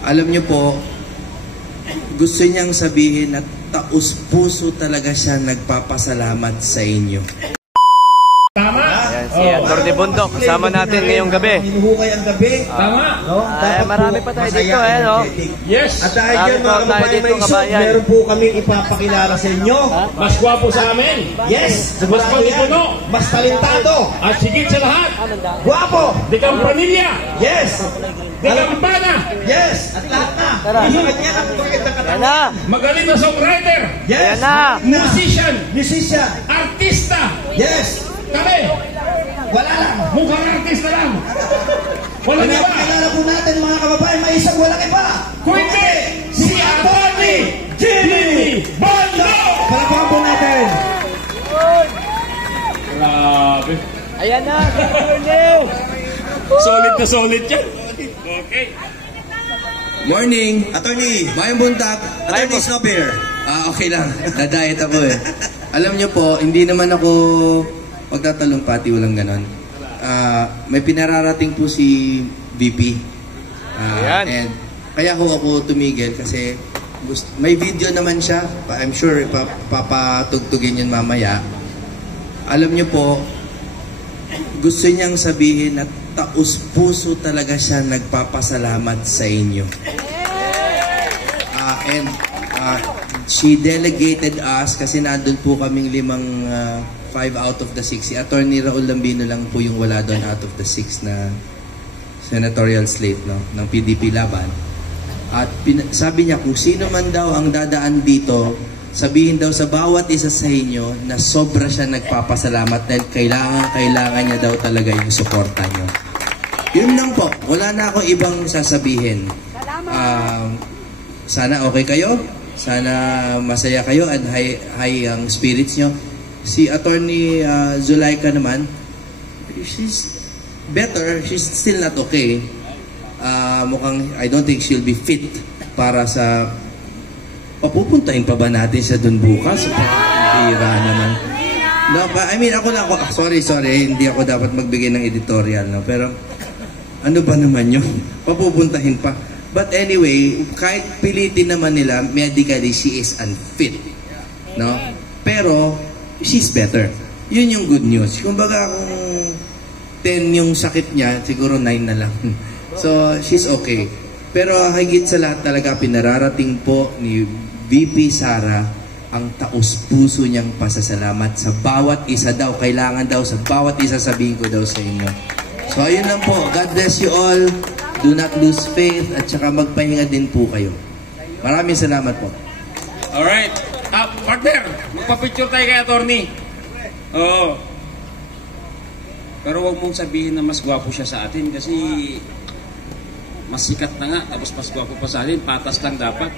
Alam niyo po, gusto niyang sabihin na taus-puso talaga siya nagpapasalamat sa inyo. Tama! Ayan, si Atty. Bundok, kasama natin ngayong gabi. Hinuhukay ang gabi. Tama! No? Marami pa tayo dito, no? Yes! At dahil dyan, mga kababayan may isot, meron po kaming ipapakilala sa inyo. Mas gwapo sa amin! Yes! Mas pagpuno! Mas talentado! At higit sa lahat, Guwapo! di kang pamilya! Yes! Di kang pana! Yes! At lahat na! Tara. Sa kanya ang magandang Ayan katawan. na! Magaling na songwriter! Yes! Ayan na! Musician! Musician! Artista! Yes! Kami! Wala lang! Mukhang artista lang! Walang iba! Pinapakilala po natin mga kababayan, may isang walang iba! Kundi si Atty. Jimmy Bondo! Palakpakan po natin! Grabe! Ayan na! Solid na solid yan! Okay! Morning! Attorney! Mayang buntag! Attorney Snowbeer! Okay lang. Na-diet ako eh. Alam niyo po, hindi naman ako magtatalumpati, walang ganon. May pinararating po si VP. Ayan. And kaya ako tumigil kasi may video naman siya. I'm sure papatugtugin yun mamaya. Alam niyo po, gusto niyang sabihin na taus-puso talaga siya nagpapasalamat sa inyo. And she delegated us kasi nandun po kaming 5 out of the 6. Si Atty. Raul Lambino lang po yung wala doon out of the 6 na senatorial slate, no, ng PDP laban. At sabi niya kung sino man daw ang dadaan dito, sabihin daw sa bawat isa sa inyo na sobra siya nagpapasalamat dahil kailangan niya daw talaga yung suporta niyo. Yun lang po. Wala na ako ibang sasabihin. Sana okay kayo. Sana masaya kayo at high ang spirits nyo. Si Atty. Zulaika naman, she's better. She's still not okay. Mukhang, I don't think she'll be fit para sa... Papupuntahin pa ba natin siya dun bukas? Hira naman. No, I mean, ako. Sorry. Hindi ako dapat magbigay ng editorial. No? Pero, ano ba naman yun? Papupuntahin pa. But anyway, kahit pilitin naman nila, medically, she is unfit. No? Pero, she's better. Yun yung good news. Kumbaga kung 10 yung sakit niya, siguro 9 na lang. So, she's okay. Pero higit sa lahat talaga, pinararating po ni VP Sara ang taus-puso niyang pasasalamat sa bawat isa daw. Kailangan daw sa bawat isa sabihin ko daw sa inyo. So, ayun lang po. God bless you all. Do not lose faith at saka magpahinga din po kayo. Maraming salamat po. Alright. Partner, magpa-picture tayo kay attorney. Oo. Pero wag mong sabihin na mas gwapo siya sa atin kasi mas sikat na nga, tapos mas gwapo pa sa atin, patas lang dapat.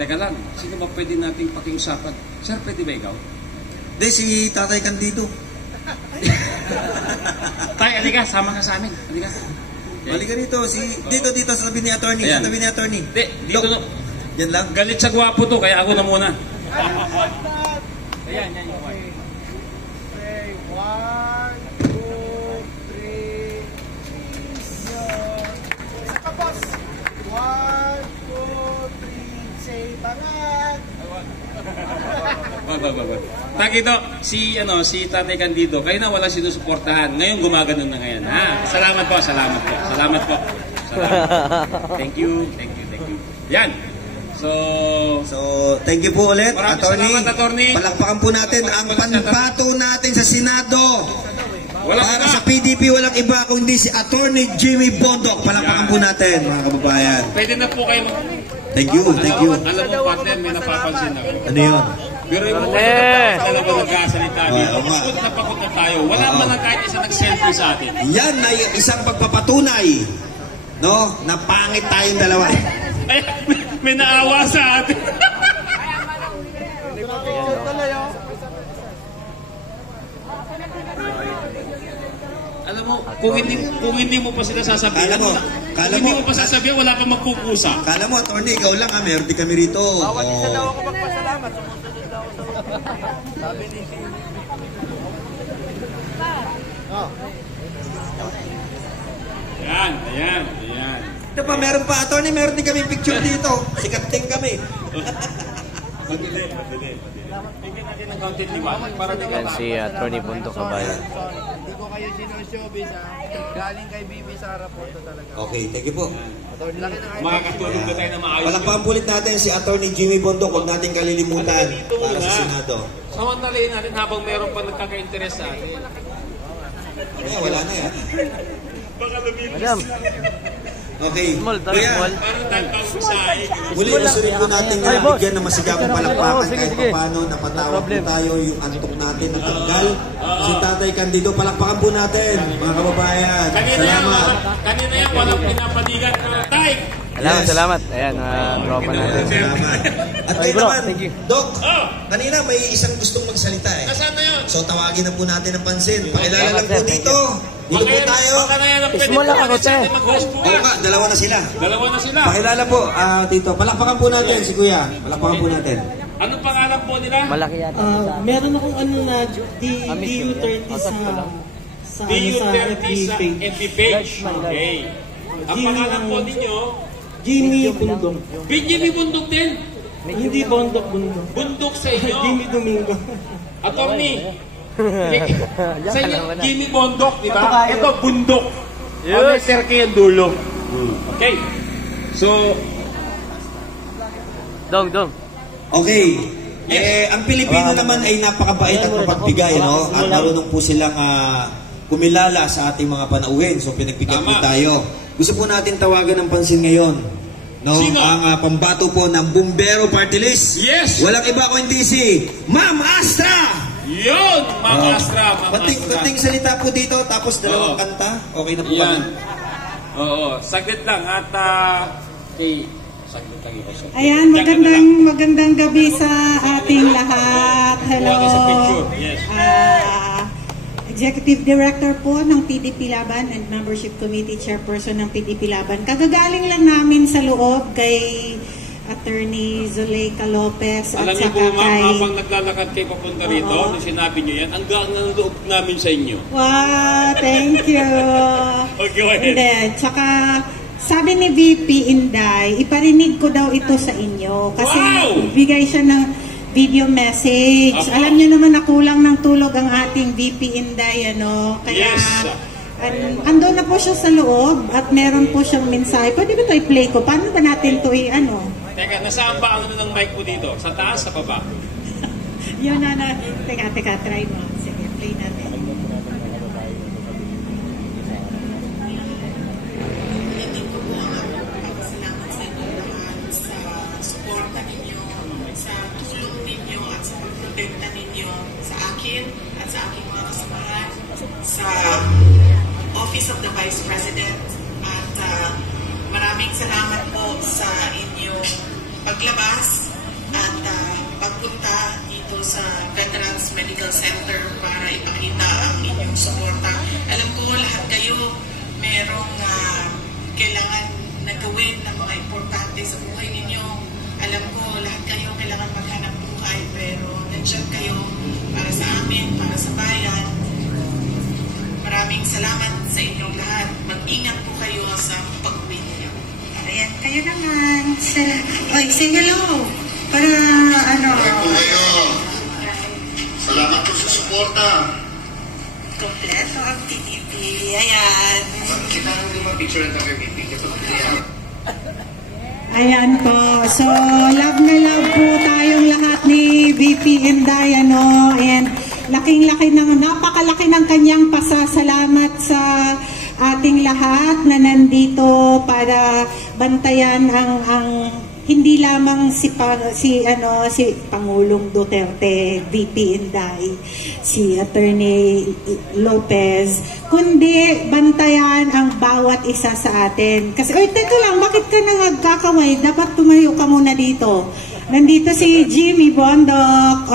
Teka lang, sino ba pwede nating pakiusapan? Sir, pwede ba ikaw? Hindi, si Tatay Candido. Tay, alika, sama ka sa amin. Alika. Halika dito, dito sa tabi ni attorney. Ayan. Sa tabi ni attorney. Hindi, dito no. Yan lang. Galit sa gwapo to, kaya ako na muna. Ayan, yan yung one. Okay, 1, 2, 3, isa pa boss. 1, 2, 3, say bangat. Wag. Takito, si Tatay Candido, kayo na wala sinusuportahan. Ngayon gumaganon na ngayon. Ha? Salamat po. Salamat. Thank you. Yan. So, thank you po ulit, maraming attorney. salamat, attorney. Palakpakan po natin ang panbato natin sa Senado. Para sa PDP, walang iba kundi si Atty. Jimmy Bondo. Palakpakan po natin, mga kababayan. Pwede na po kayo Thank you. Alam mo, partner, may napapansin ako. Ano yun? Pero yung talaga nagkasalita dito. Pakot na tayo. Wala man lang kahit isa nag-selfie sa atin. Yan ay isang pagpapatunay, no, na pangit tayong dalawa. Ay, may naawa sa atin. Alam mo, kung hindi mo pa sila sasabihin, hindi mo pa sasabihin, wala pang magkukusa. Kala mo, attorney, ikaw lang ha, meron din kami rito. Bawat isa daw ako magpasalamat. Sumunod daw ako sa sabi ni Ayan. Ito pa, meron pa, attorney, meron din kami picture dito. Sikat din kami. Madali. Bigyan natin ng kaunting liwanag para di ka Yan si Attorney Bundok Kabayan. Hindi ko kayo sinusyobiz ha. Galing kay Bibi Sara po ito talaga. Okay, thank you po. Laki na kayo. makakatulong na tayo na maayos. Palakpakan ulit natin si Attorney Jimmy Bondok. Huwag natin kalilimutan para sa Senado. Samantalayin natin habang meron pa nagkaka-interest sa atin. Wala na yan. Madam, Okay. small, dami Kuya, small. Parang nagkausay. muli usurin po natin Ay, na boss. bigyan ng masigabong palakpakan Oo, sige, kahit sige. paano napatawag No po problem. tayo yung antok natin na tanggal. Si Tatay Candido, palakpakan po natin mga kababayan. Salamat. Kanina yan, walang pinapadigan na tay. Salamat. Ayan, tropa natin. Salamat. At Ay, kayo bro, naman, thank you. Doc, Oh. kanina may isang gustong magsalita eh. Nasaan na yun? So tawagin na po natin ang pansin. Pakilala lang po Thank dito. Dito po tayo. Baka na yan ang pwede Small lang ako, natin te. mag-host po Oo ka. nga, dalawa na sila. Dalawa na sila. Pakilala po, Tito. Palakpakan po natin si Kuya. Palakpakan po natin. Anong pangalan po nila? Malaki yata. Meron akong ano na DU30 sa DU30 FB sa page. FB page. Okay. Ang pangalan po ninyo, Jimmy Bundok. Jimmy Bundok din. Hindi Bundok Bundok. Bundok sa inyo. Jimmy Domingo. Attorney. Sa inyo, Alam mo na. Jimmy Bundok, di ba? Ito, Bundok. Yes. May serke yung dulo. Okay. So, Dong. Okay. Ang Pilipino naman ay napakabait at mapagbigay, no? At marunong po silang kumilala sa ating mga panauhin. So, pinagbigyan po Tama. tayo. Gusto po natin tawagan ng pansin ngayon. No? Sino? Ang pambato po ng Bumbero Party List. Yes! Walang iba kundi si Ma'am Astra! yun! Mga Astra, mga Kunting salita po dito, tapos dalawang Oo. kanta. Okay na po ba? Yan. Oo, saglit lang. At, saglit lang ito. Ayan, magandang gabi sa ating lahat. Hello. Kuha ka sa picture. Yes. Executive Director po ng PDP Laban and Membership Committee Chairperson ng PDP Laban. Kagagaling lang namin sa loob kay Attorney Zuleika Lopez at Alam niyo po, saka ma'am, kay... habang naglalakad kayo papunta rito, Oo. nung sinabi niyo yan, ang loob namin sa inyo. Wow, thank you. Okay, go ahead. Hindi, tsaka sabi ni VP Inday, iparinig ko daw ito sa inyo kasi Wow! bigay siya ng video message. Apa. Alam niyo naman na kulang ng tulog ang ating VP Inday, ano? Kaya Yes. andun na po siya sa loob at meron po siyang mensahe. Pwede ba ito i-play ko? Paano ba natin ito Teka, nasaan ba ang ng mic po dito? Sa taas, sa baba? Yun na. Teka, try mo. Sige, play natin. Salamat sa inyo lahat sa suporta ninyo, sa tulong ninyo at sa pagprotekta ninyo sa akin at sa aking mga kasamahan sa Office of the Vice President at maraming salamat po sa inyong paglabas at pagpunta dito sa Veterans Medical Center para ipakita ang inyong suporta. Alam ko lahat kayo merong kailangan na gawin na mga importante sa buhay ninyo. Alam ko lahat kayo kailangan maghanap buhay pero nandiyan kayo para sa amin, para sa bayan. Maraming salamat sa inyong lahat. Mag-ingat po kayo sa pag-uwi niyo. Ayan, kayo naman. Oy, say hello. Para Salamat po sa suporta. kompleto ang TTP. Ayan. Kailangan mo mag-picture ng MVP. Ayan po. So, love na love po tayong lahat ni VP Inday, ano, and napakalaki ng kanyang pasasalamat sa ating lahat na nandito para bantayan ang hindi lamang si Pangulong Duterte, VP Inday, si Attorney Lopez, kundi bantayan ang bawat isa sa atin. Kasi, teka lang, bakit ka nagkakaway? Dapat tumayo ka muna dito. Nandito si Jimmy Bondok.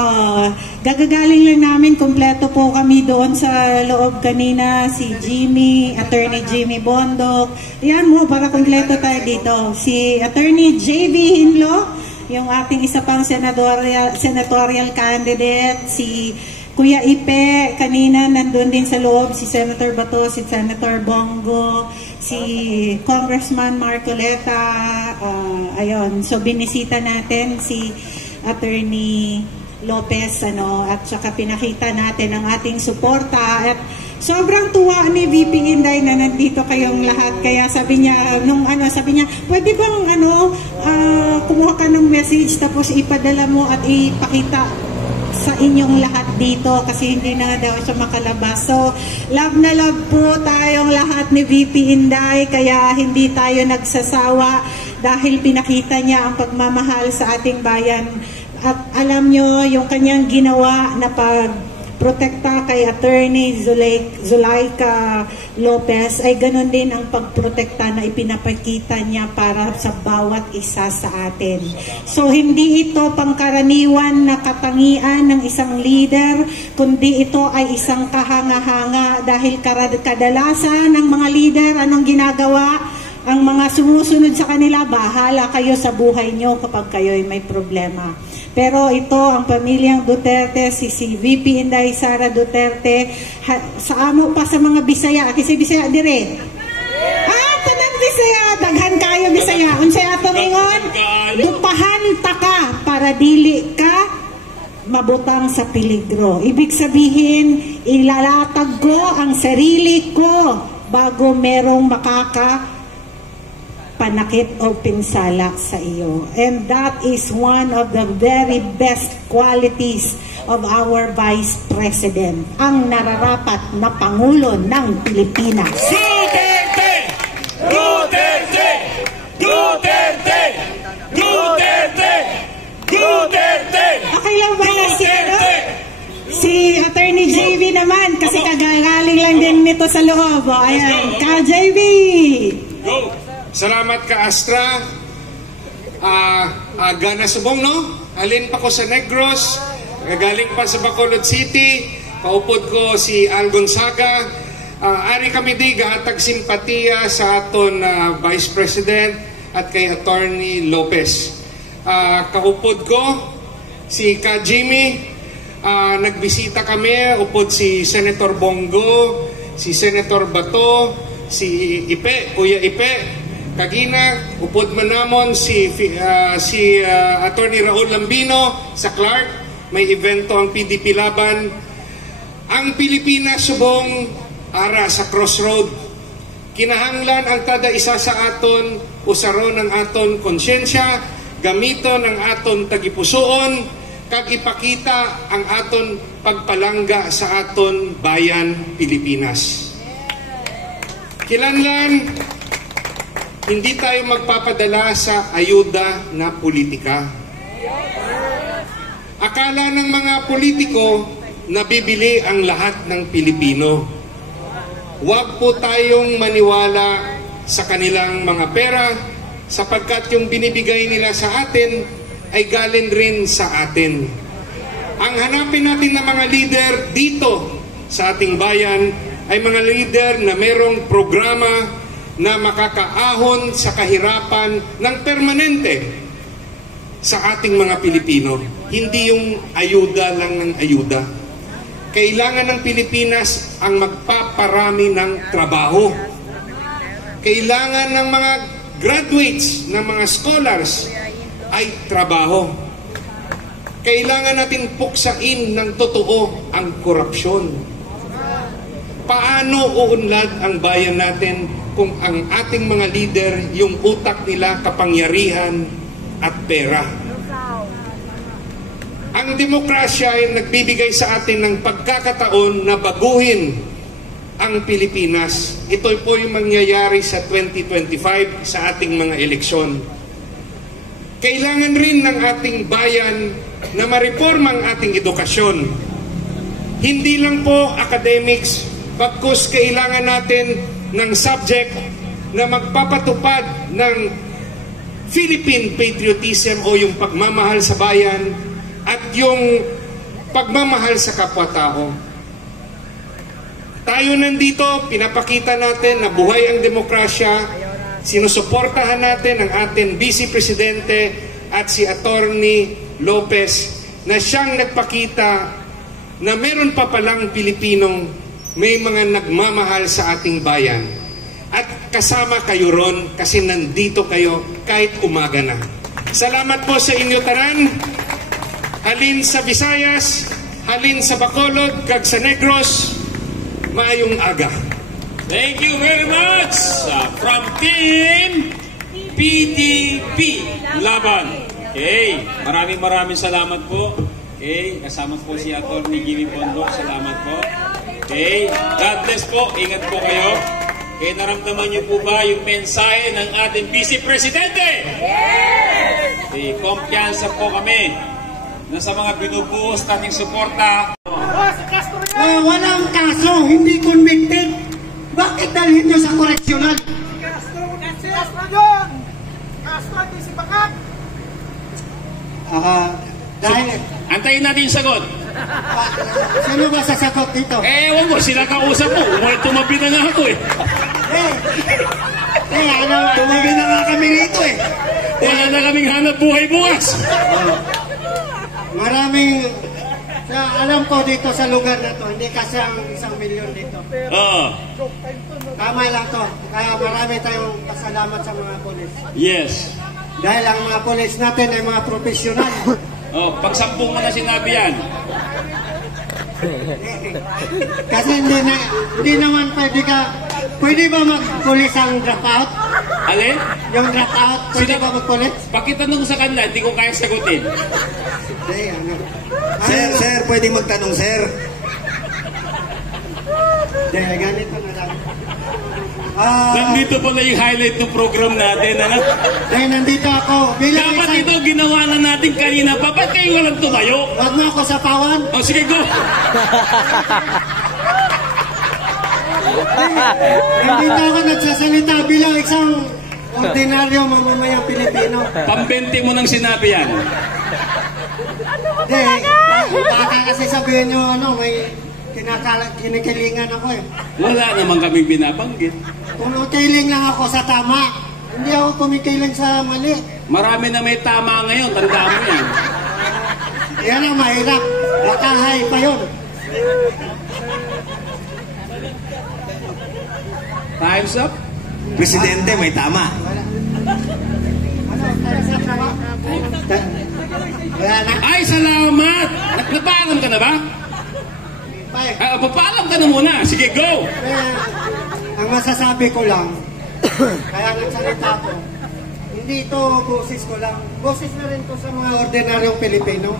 Gagagaling lang namin, kumpleto po kami doon sa loob kanina. Si Jimmy, Attorney Jimmy Bondok. Ayan mo, para kumpleto tayo dito. Si Attorney JB Hinlo, yung ating isa pang senatorial candidate. Si Kuya Ipe, kanina nandun din sa loob. Si Senator Bato, si Senator Bongo. si Congressman Marcoleta, ayun, so binisita natin si Attorney Lopez, at saka pinakita natin ang ating suporta at sobrang tuwa ni VP Inday na nandito kayong lahat. Kaya sabi niya, sabi niya, pwede bang kumuha ka ng message tapos ipadala mo at ipakita sa inyong lahat dito kasi hindi na daw siya makalabas. So, love na love po tayong lahat ni VP Inday, kaya hindi tayo nagsasawa dahil pinakita niya ang pagmamahal sa ating bayan. At alam nyo, yung kanyang ginawa na pagprotekta kay Attorney Zulaika Lopez ay ganun din ang pagprotekta na ipinapakita niya para sa bawat isa sa atin. So hindi ito pangkaraniwan na katangian ng isang leader, kundi ito ay isang kahanga-hanga dahil kadalasan ng mga leader, anong ginagawa? Ang mga sumusunod sa kanila, bahala kayo sa buhay nyo kapag kayo ay may problema. Pero ito, ang pamilyang Duterte, si VP Inday Sara Duterte, sa amo pa sa mga Bisaya, kasi Bisaya dire. Tanang Bisaya, daghan kayo Bisaya. Unsay ato ingon? Dupahan taka para dili ka mabutang sa peligro. Ibig sabihin, ilalatag ko ang sarili ko bago merong panakit o pinsala sa iyo. And that is one of the very best qualities of our Vice President, ang nararapat na Pangulo ng Pilipinas. Duterte! Duterte! Duterte! Duterte! Duterte! Okay lang ba na si Attorney JV naman, kasi kagagaling lang din nito sa loob. Ayan, ka JV! Go! Salamat ka Astra. Gana subong no? Alin pa ko sa Negros. Galing pa sa Bacolod City. Kaupod ko si Al Gonzaga. Ari kami di gahatag simpatiya sa aton Vice President at kay Attorney Lopez. Kaupod ko si Ka Jimmy. Nagbisita kami. Upod si Senator Bongo, si Senator Bato, si Ipe, Kuya Ipe. Kagina, upod manamon si Attorney Raul Lambino sa Clark. May evento ang PDP laban. Ang Pilipinas subong ara sa crossroad. Kinahanglan ang tada isa sa aton usaron ng aton konsyensya, gamiton ang aton tagipusoon, kag ipakita ang aton pagpalangga sa aton bayan Pilipinas. Kinahanglan hindi tayo magpapadala sa ayuda na politika. Akala ng mga politiko na bibili ang lahat ng Pilipino. Huwag po tayong maniwala sa kanilang mga pera sapagkat yung binibigay nila sa atin ay galing rin sa atin. Ang hanapin natin na mga leader dito sa ating bayan ay mga leader na merong programa na makakaahon sa kahirapan ng permanente sa ating mga Pilipino. Hindi yung ayuda lang ng ayuda. Kailangan ng Pilipinas ang magpaparami ng trabaho. Kailangan ng mga graduates, ng mga scholars ay trabaho. Kailangan natin puksain ng totoo ang korupsyon. Paano uunlad ang bayan natin kung ang ating mga leader, yung utak nila kapangyarihan at pera? Ang demokrasya ay nagbibigay sa atin ng pagkakataon na baguhin ang Pilipinas. Ito po yung mangyayari sa 2025 sa ating mga eleksyon. Kailangan rin ng ating bayan na ma-reforma ang ating edukasyon. Hindi lang po academics, bagkus kailangan natin ng subject na magpapatupad ng Philippine patriotism o yung pagmamahal sa bayan at yung pagmamahal sa kapwa-tao. Tayo nandito, pinapakita natin na buhay ang demokrasya, sinusuportahan natin ang ating Vice Presidente at si Attorney Lopez na siyang nagpakita na meron pa palang Pilipinong may mga nagmamahal sa ating bayan. At kasama kayo ron kasi nandito kayo kahit umaga na. Salamat po sa inyo tanan. Halin sa Visayas, halin sa Bacolod, kag sa Negros, maayong aga. Thank you very much from Team PDP Laban. Okay, maraming salamat po. Okay, kasama po si Atty. Jimmy Bondok. Salamat po. Okay, God bless po. Ingat po kayo. Okay, naramdaman niyo po ba yung mensahe ng ating Vice Presidente? Yes! Okay, kumpiyansa po kami na sa mga binubuhos nating suporta. Walang kaso, hindi convicted. Bakit dalhin nyo sa koreksyonal? Castro yun! Castro, hindi si Bakat! Dahil... Antayin natin yung sagot. Sino ba sasagot dito? Ewan mo, sila kausap mo. Tumabi na nga ako Tumabi na nga kami rito Wala na kaming hanap buhay bukas. Maraming... alam ko dito sa lugar na to, hindi kasi ang 1 milyon dito. Tama lang to. Kaya marami tayong pasalamat sa mga polis. Yes. Dahil ang mga polis natin ay mga profesional. Pagsampung mo na sinabi yan. Kasi hindi naman pwede ba mag-pulis ang dropout? Alin? Yung dropout, pwede ba mag-pulis? Pakitanong sa kanila, hindi ko kaya sagutin. Sir, pwede magtanong, sir. Dahil ganito na lang. Nandito pala yung highlight ng program natin, ano? Dahil nandito ako. Dapat ito ginawa na natin kanina pa. Ba't kayo walang tumayo? Wag mo ako sapawan. Sige, go! Nandito ako nagsasalita bilang isang ordinaryo mamamayang Pilipino. Pambente mo nang sinabi yan. Hindi, baka kasi sabihin nyo, may kinikilingan ako Wala naman kaming binabanggit. Kumikiling lang ako sa tama. Hindi ako kumikiling sa mali. Marami na may tama ngayon, tandaan mo yan. Yan ang mahirap. Nakahay pa yun. Time's up. Presidente, may tama. Ay, salamat! Nagpapaalam ka na ba? Papaalam ka na muna. Sige, go! Ang masasabi ko lang, kaya nagsalita ko, hindi ito boses ko lang. Boses na rin to sa mga ordinaryong Pilipino.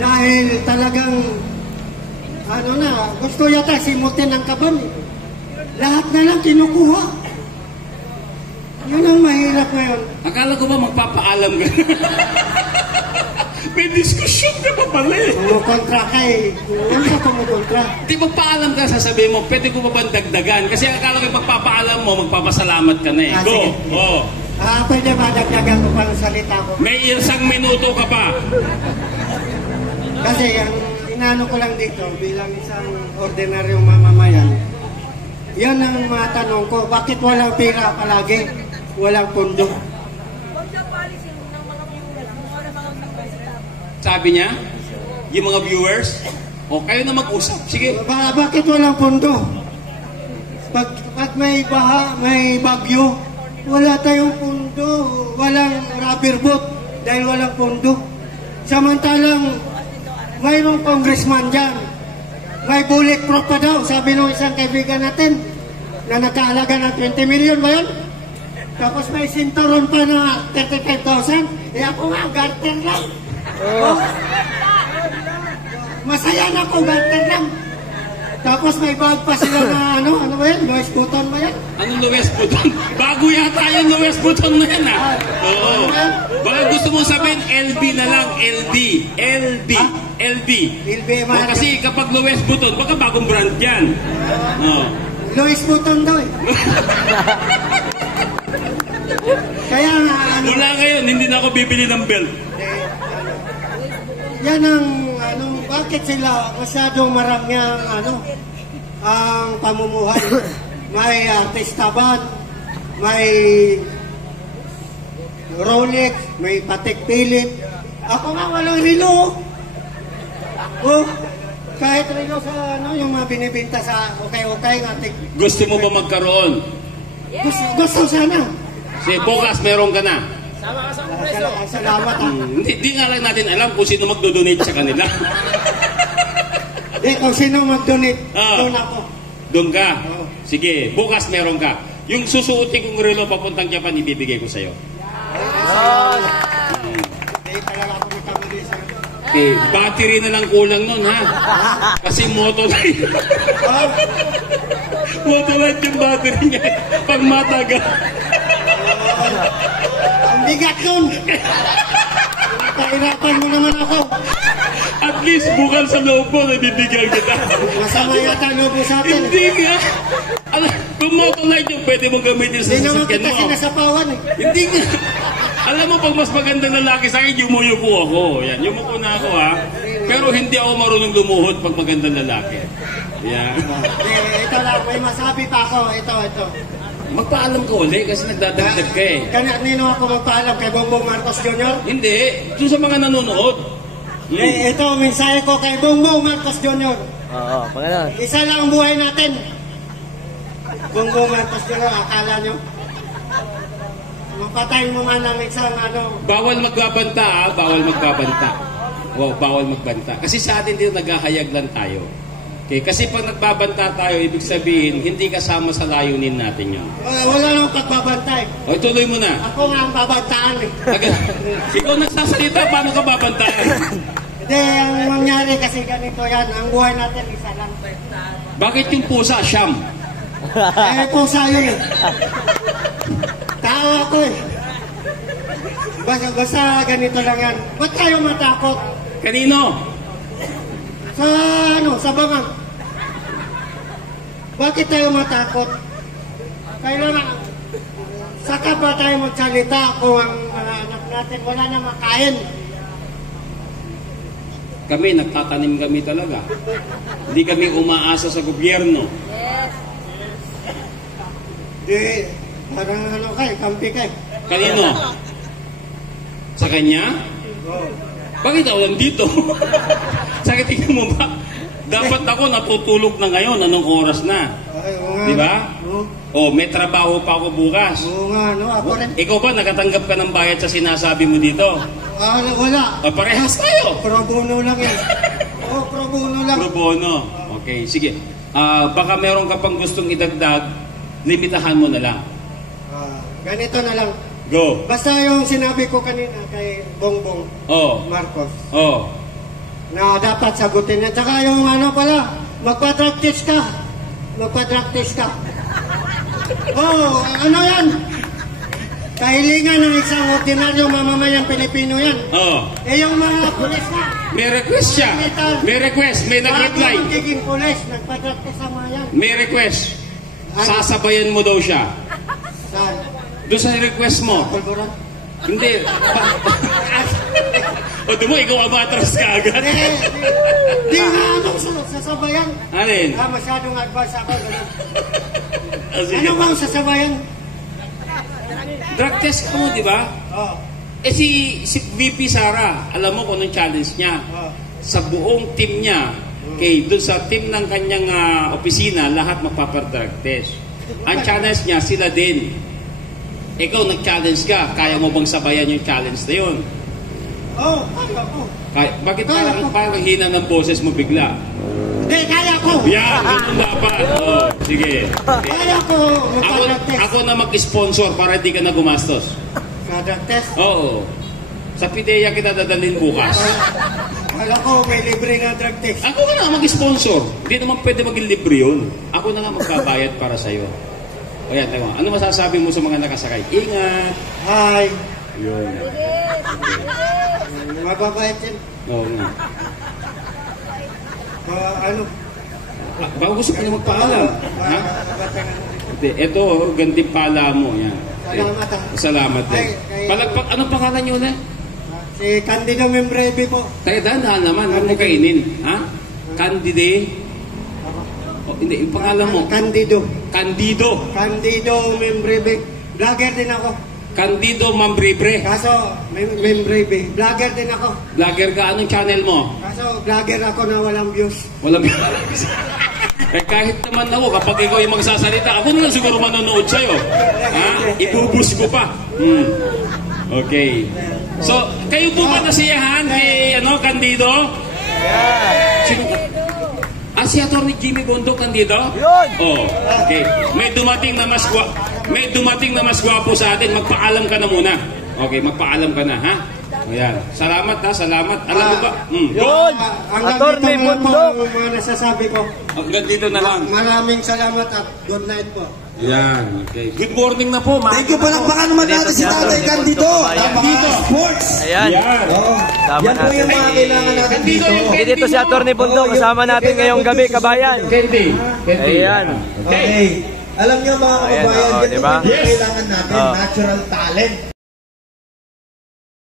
Dahil talagang, gusto yata simutin ang kaban. Lahat na lang kinukuha. Yun ang mahirap ngayon. Akala ko ba magpapaalam ka? May diskusyon ka pa pala Kumukontra ka Ano ka kumukontra? Di magpaalam ka, sasabihin mo, pwede ko ba dagdagan? Kasi akala ko magpapaalam mo, magpapasalamat ka na Go! Pwede ba dagdagan ko pa ng salita ko? May 1 minuto ka pa. Kasi ang inano ko lang dito bilang isang ordinaryong mamamayan, yan ang mga tanong ko, bakit walang pera palagi? Walang pondo. Sabi niya, yung mga viewers, kayo na mag-usap. Sige. Bakit walang pondo? Pag may baha, may bagyo, wala tayong pondo. Walang rubber boat dahil walang pondo. Samantalang, mayroong congressman dyan. May bulletproof pa daw, sabi ng isang kaibigan natin, na nagkaalaga ng 20 million ba yun? Tapos may sinturon pa na 35,000. Ako nga, garter lang. Masaya na ko, garter lang. Tapos may bag pa sila na ano ba yan? Louis Vuitton ba yan? Anong Louis Vuitton? Bago yata yung Louis Vuitton na yan Oo. Baka gusto mo sabihin, LB na lang. LB. Kasi kapag Louis Vuitton, baka bagong brand yan. Louis Vuitton daw Kaya mula ngayon, hindi na ako bibili ng belt. Yan ang bakit sila masyadong marami ang pamumuhay. May artista band, may Rolex, may Patek Philippe. Ako nga walang relo. Kahit relo sa yung mga binibenta sa okay. Gusto mo ba magkaroon Gusto sana. Bukas meron ka na. Salamat. Hindi nga lang natin alam kung sino magdo-donate sa kanila. Kung sino mag-donate, doon ako. Doon ka? Sige, bukas meron ka. Yung susuotin kong relo papuntang Japan, ibibigay ko sa'yo. Okay, battery na lang kulang nun, ha? Kasi Motolite. Motolite yung battery niya. Pag matagal. Ang bigat nun. Kahirapan mo naman ako. At least bukal sa loob mo, nabibigyan kita. Masama yata loob mo sa atin. Hindi nga. Alam, kung Motolite yung pwede mong gamitin sa sasakyan mo. Hindi naman kita sinasapawan eh. Hindi nga. Alam mo, pag mas magandang lalaki sa akin, yumuyuko ako. Yan, yumuko na ako, ha? Pero hindi ako marunong lumuhod pag magandang lalaki. Yan. Ito lang, may masabi pa ako. Ito. Magpaalam ka ulit kasi nagdadagdag ka eh. Kanino ako magpaalam? Kay Bongbong Marcos Jr.? Hindi. Doon sa mga nanonood. Ito, mensahe ko kay Bongbong Marcos Jr. Oo, pangalaman. Isa lang ang buhay natin. Bongbong Marcos Jr., akala nyo? Mapatayin mo man ng isang ano. Bawal magbabanta, ha? Bawal magbabanta. Wow, bawal magbanta. Kasi sa atin dito naghahayag lang tayo. Okay, kasi pag nagbabanta tayo, ibig sabihin, hindi kasama sa layunin natin yun. Wala nang pagbabantay. O, tuloy mo na. Ako nga ang babantaan eh. Ikaw nagsasalita, paano ka babantaan? Hindi, ang mangyari kasi ganito yan. Ang buhay natin, isa lang. Bakit yung pusa, siyam? Pusa yun eh. Tao ako eh. Basta ganito lang yan. Ba't tayo matakot? Kanino? Sa bangang. Bakit tayo matakot? Kailangan, saka ba tayo magsalita kung ang anak natin wala na makain? Kami, nagtatanim kami talaga. Hindi kami umaasa sa gobyerno. Di, parang ano kampi kay. Kanino? Sa kanya? Bakit ako nandito? Sakit, tingnan mo ba? Dapat ako natutulog na ngayon. Anong oras na? Di ba? Oh, may trabaho pa ako bukas. Oo nga, no? Ako rin. Ikaw ba, nakatanggap ka ng bayad sa sinasabi mo dito? Wala. Parehas tayo. Pro bono lang yan. Pro bono lang. Pro bono. Okay, sige. Baka meron ka pang gustong idagdag, limitahan mo na lang. Ganito na lang. Go. Basta yung sinabi ko kanina kay Bongbong Marcos. Na dapat sagutin niya. Tsaka yung ano pala, magpa-practice ka. Ano yan? Kahilingan ng isang ordinaryong mamamayang Pilipino yan. Yung mga pulis na. May request siya. May request. May nag-reply. Bago magiging pulis, nagpa-practice sa mga yan. May request. Sasabayan mo daw siya. Saan? Doon sa request mo. Pulburan? Hindi. O di mo, ikaw amatras ka agad. Di nga anong sasabayan. Alin? Masyadong advance ako. Ano bang sasabayan? Drug test mo, di ba? Si VP Sara, alam mo kung anong challenge niya? Sa buong team niya, doon sa team ng kanyang opisina, lahat magpapar-drug test. Ang challenge niya, sila din. Ikaw nag-challenge ka, kaya mo bang sabayan yung challenge na yun? Kaya ko. Bakit parang hina ng boses mo bigla? Hindi, kaya ko. Yan, ganun dapat. Sige. Kaya ko magpa-drug test. Ako na mag-sponsor para hindi ka na gumastos. Sa drug test? Oo. Sa PIDEA kita dadalhin bukas. Kala ko may libre na drug test. Ako ka na mag-sponsor. Hindi naman pwede maging libre yun. Ako na nga magbabayad para sa'yo. O yan, tayo. Ano masasabi mo sa mga nakasakay? Ingat! Hi! Yun. Mababait yun. Oo nga. Ano? Baka gusto ka na magpaalam. Ha? Hindi. Ito, ganting pala mo. Yan. Salamat ha. Salamat din. Palagpak, anong pangalan nyo na? Si Candido Membreve po. Tayo dahan naman. Huwag mo kainin. Ha? Candide? Hindi, yung pangalan mo. Candido. Candido Membreve. Vlogger din ako. Candido Mambribre. Kaso, Membreve. Vlogger din ako. Vlogger ka? Anong channel mo? Kaso, vlogger ako na walang views. Walang views? Eh, kahit naman ako, kapag ikaw yung magsasalita, ako na lang siguro manonood sa'yo. Ha? Ibubus ko pa. Okay. So, kayo po ba nasiyahan kay, Candido? Sino? Si Atty. Jimmy Bondoc Candido? Yun! Oh, okay. May dumating na mas gwapo sa atin. Magpaalam ka na muna. Okay, magpaalam ka na, ha? Ayan. Salamat, ha? Salamat. Alam mo ba? Yun! Atty. Bondoc! Mga nasasabi ko. Hanggang dito na lang. Maraming salamat at good night po. Yan. Okay. Good morning na po. Thank you, palakpakan naman natin si Tatay Candido. Candido Sports. Ayan. Yan. Kasama Yan po yung mga kailangan natin dito. Dito si Atty. Bondoc, kasama natin ngayong gabi, kabayan. Candy. Ayan. Okay. Alam niyo mga kababayan, Ayan, yan diba? yung kailangan natin, natural talent.